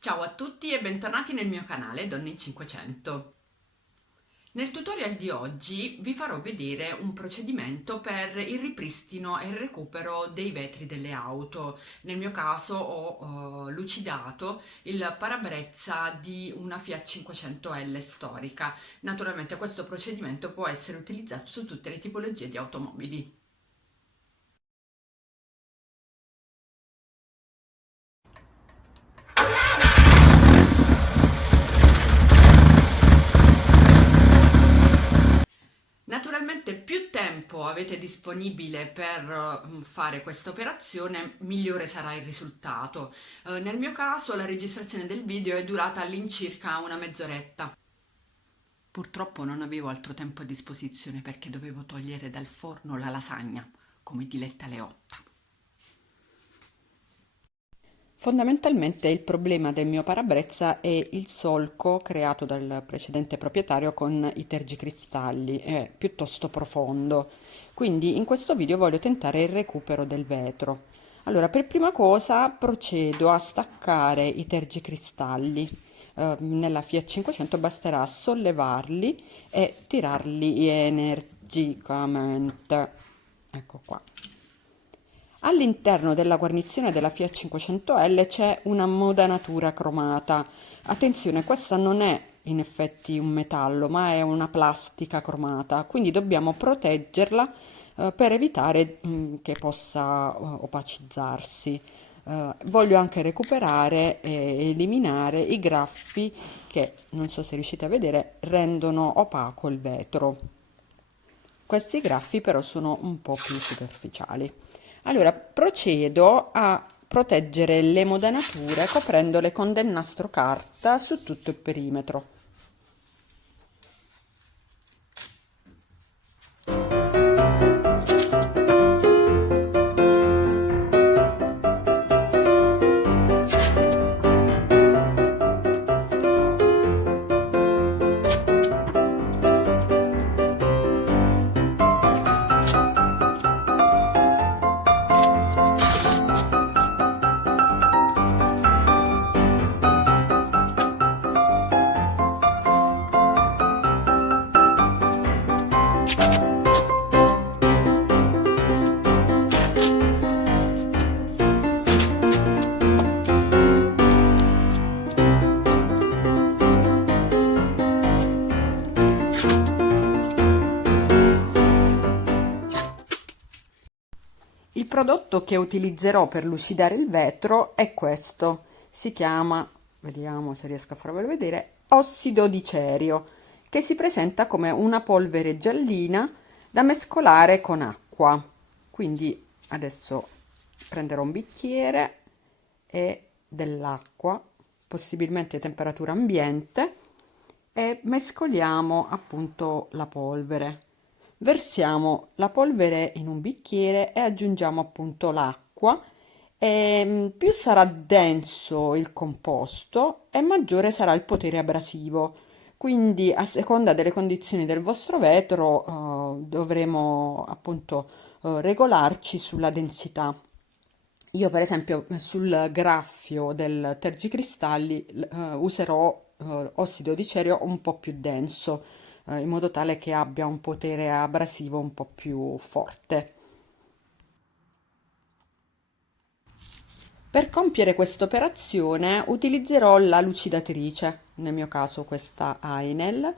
Ciao a tutti e bentornati nel mio canale Donne in 500. Nel tutorial di oggi vi farò vedere un procedimento per il ripristino e il recupero dei vetri delle auto. Nel mio caso ho lucidato il parabrezza di una Fiat 500L storica. Naturalmente questo procedimento può essere utilizzato su tutte le tipologie di automobili. Naturalmente più tempo avete disponibile per fare questa operazione, migliore sarà il risultato. Nel mio caso la registrazione del video è durata all'incirca una mezz'oretta. Purtroppo non avevo altro tempo a disposizione perché dovevo togliere dal forno la lasagna, come Diletta Leotta. Fondamentalmente il problema del mio parabrezza è il solco creato dal precedente proprietario con i tergicristalli, è piuttosto profondo. Quindi in questo video voglio tentare il recupero del vetro. Allora, per prima cosa procedo a staccare i tergicristalli. Nella Fiat 500 basterà sollevarli e tirarli energicamente. Ecco qua. All'interno della guarnizione della Fiat 500L c'è una modanatura cromata. Attenzione, questa non è in effetti un metallo, ma è una plastica cromata, quindi dobbiamo proteggerla per evitare che possa opacizzarsi. Voglio anche recuperare e eliminare i graffi che, non so se riuscite a vedere, rendono opaco il vetro. Questi graffi però sono un po' più superficiali. Allora, procedo a proteggere le modanature coprendole con del nastro carta su tutto il perimetro. Il prodotto che utilizzerò per lucidare il vetro è questo. Si chiama, vediamo se riesco a farvelo vedere, ossido di cerio, che si presenta come una polvere giallina da mescolare con acqua. Quindi adesso prenderò un bicchiere e dell'acqua, possibilmente a temperatura ambiente, e mescoliamo appunto la polvere. Versiamo la polvere in un bicchiere e aggiungiamo appunto l'acqua. E più sarà denso il composto e maggiore sarà il potere abrasivo. Quindi a seconda delle condizioni del vostro vetro dovremo appunto regolarci sulla densità. Io per esempio sul graffio del tergicristalli userò ossido di cerio un po' più denso, in modo tale che abbia un potere abrasivo un po' più forte. Per compiere questa operazione utilizzerò la lucidatrice, nel mio caso questa Ainel,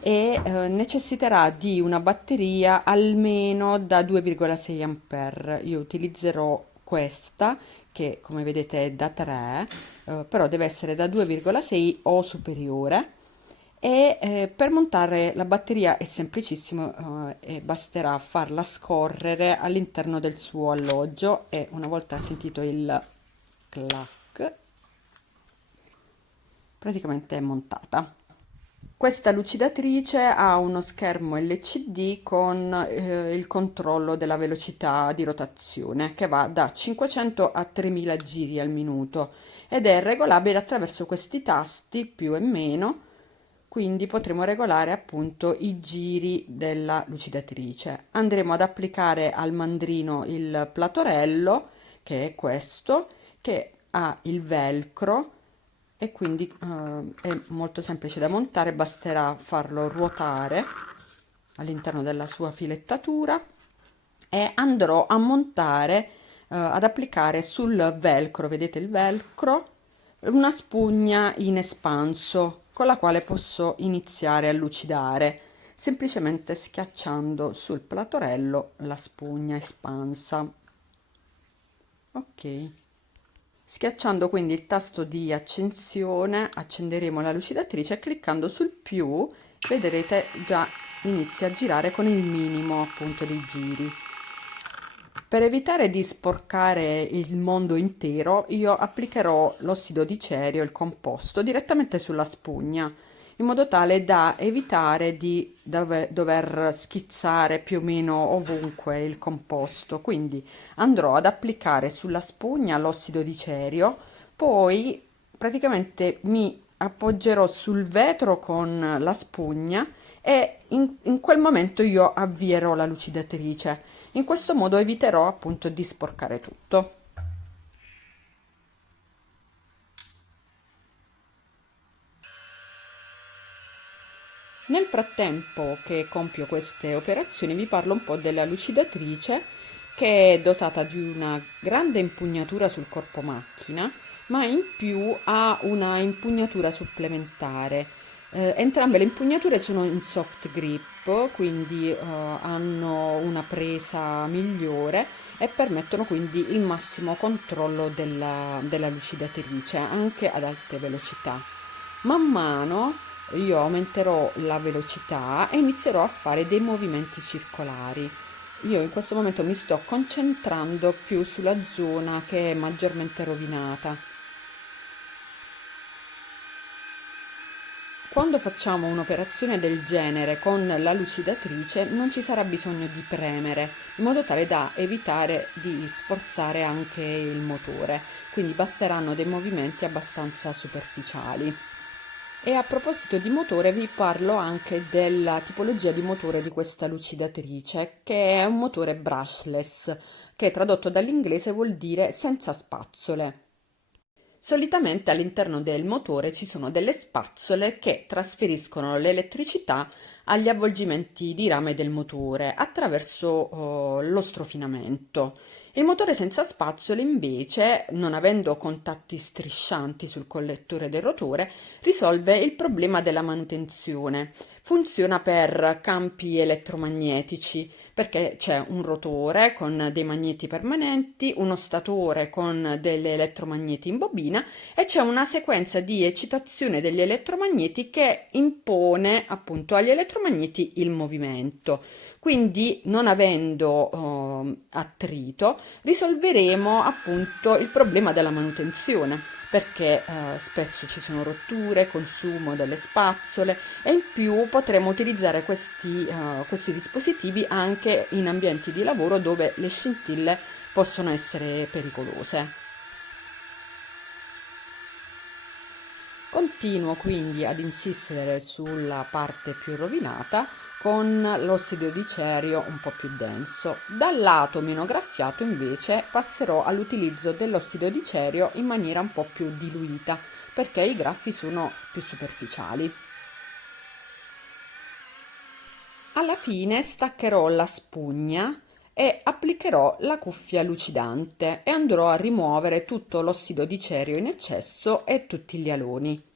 e necessiterà di una batteria almeno da 2,6 A. Io utilizzerò questa che come vedete è da 3, però deve essere da 2,6 o superiore. E per montare la batteria è semplicissimo, e basterà farla scorrere all'interno del suo alloggio e una volta sentito il clac, praticamente è montata. Questa lucidatrice ha uno schermo LCD con il controllo della velocità di rotazione che va da 500 a 3000 giri al minuto ed è regolabile attraverso questi tasti più e meno, quindi potremo regolare appunto i giri della lucidatrice. Andremo ad applicare al mandrino il platorello, che è questo, che ha il velcro e quindi è molto semplice da montare, basterà farlo ruotare all'interno della sua filettatura e andrò a montare, ad applicare sul velcro, vedete il velcro, una spugna in espanso con la quale posso iniziare a lucidare, semplicemente schiacciando sul platorello la spugna espansa. Ok. Schiacciando quindi il tasto di accensione accenderemo la lucidatrice e cliccando sul più vedrete già inizia a girare con il minimo appunto dei giri. Per evitare di sporcare il mondo intero, io applicherò l'ossido di cerio, il composto, direttamente sulla spugna, in modo tale da evitare di dover schizzare più o meno ovunque il composto. Quindi andrò ad applicare sulla spugna l'ossido di cerio, poi praticamente mi appoggerò sul vetro con la spugna e in quel momento io avvierò la lucidatrice. In questo modo eviterò appunto di sporcare tutto. Nel frattempo che compio queste operazioni vi parlo un po' della lucidatrice, che è dotata di una grande impugnatura sul corpo macchina, ma in più ha una impugnatura supplementare. Entrambe le impugnature sono in soft grip, quindi hanno una presa migliore e permettono quindi il massimo controllo della lucidatrice anche ad alte velocità. Man mano io aumenterò la velocità e inizierò a fare dei movimenti circolari. Io in questo momento mi sto concentrando più sulla zona che è maggiormente rovinata. Quando facciamo un'operazione del genere con la lucidatrice non ci sarà bisogno di premere, in modo tale da evitare di sforzare anche il motore, quindi basteranno dei movimenti abbastanza superficiali. E a proposito di motore vi parlo anche della tipologia di motore di questa lucidatrice, che è un motore brushless, che tradotto dall'inglese vuol dire senza spazzole. Solitamente all'interno del motore ci sono delle spazzole che trasferiscono l'elettricità agli avvolgimenti di rame del motore attraverso lo strofinamento. Il motore senza spazzole invece, non avendo contatti striscianti sul collettore del rotore, risolve il problema della manutenzione. Funziona per campi elettromagnetici perché c'è un rotore con dei magneti permanenti, uno statore con degli elettromagneti in bobina e c'è una sequenza di eccitazione degli elettromagneti che impone appunto agli elettromagneti il movimento. Quindi, non avendo attrito, risolveremo appunto il problema della manutenzione, perché spesso ci sono rotture, consumo delle spazzole e in più potremo utilizzare questi dispositivi anche in ambienti di lavoro dove le scintille possono essere pericolose. Continuo quindi ad insistere sulla parte più rovinata con l'ossido di cerio un po' più denso. Dal lato meno graffiato invece passerò all'utilizzo dell'ossido di cerio in maniera un po' più diluita perché i graffi sono più superficiali. Alla fine staccherò la spugna e applicherò la cuffia lucidante e andrò a rimuovere tutto l'ossido di cerio in eccesso e tutti gli aloni.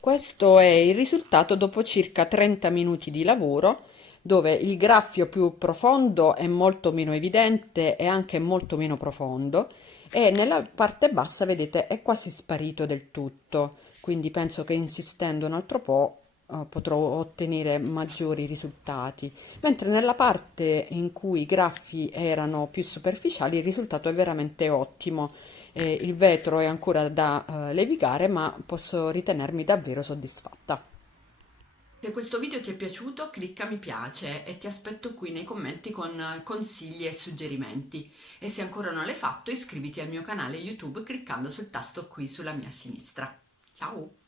Questo è il risultato dopo circa 30 minuti di lavoro, dove il graffio più profondo è molto meno evidente e anche molto meno profondo, e nella parte bassa, vedete, è quasi sparito del tutto. quindi penso che insistendo un altro po' potrò ottenere maggiori risultati. Mentre nella parte in cui i graffi erano più superficiali il risultato è veramente ottimo. Il vetro è ancora da levigare, ma posso ritenermi davvero soddisfatta. Se questo video ti è piaciuto, clicca mi piace e ti aspetto qui nei commenti con consigli e suggerimenti. E se ancora non l'hai fatto, iscriviti al mio canale YouTube cliccando sul tasto qui sulla mia sinistra. Ciao!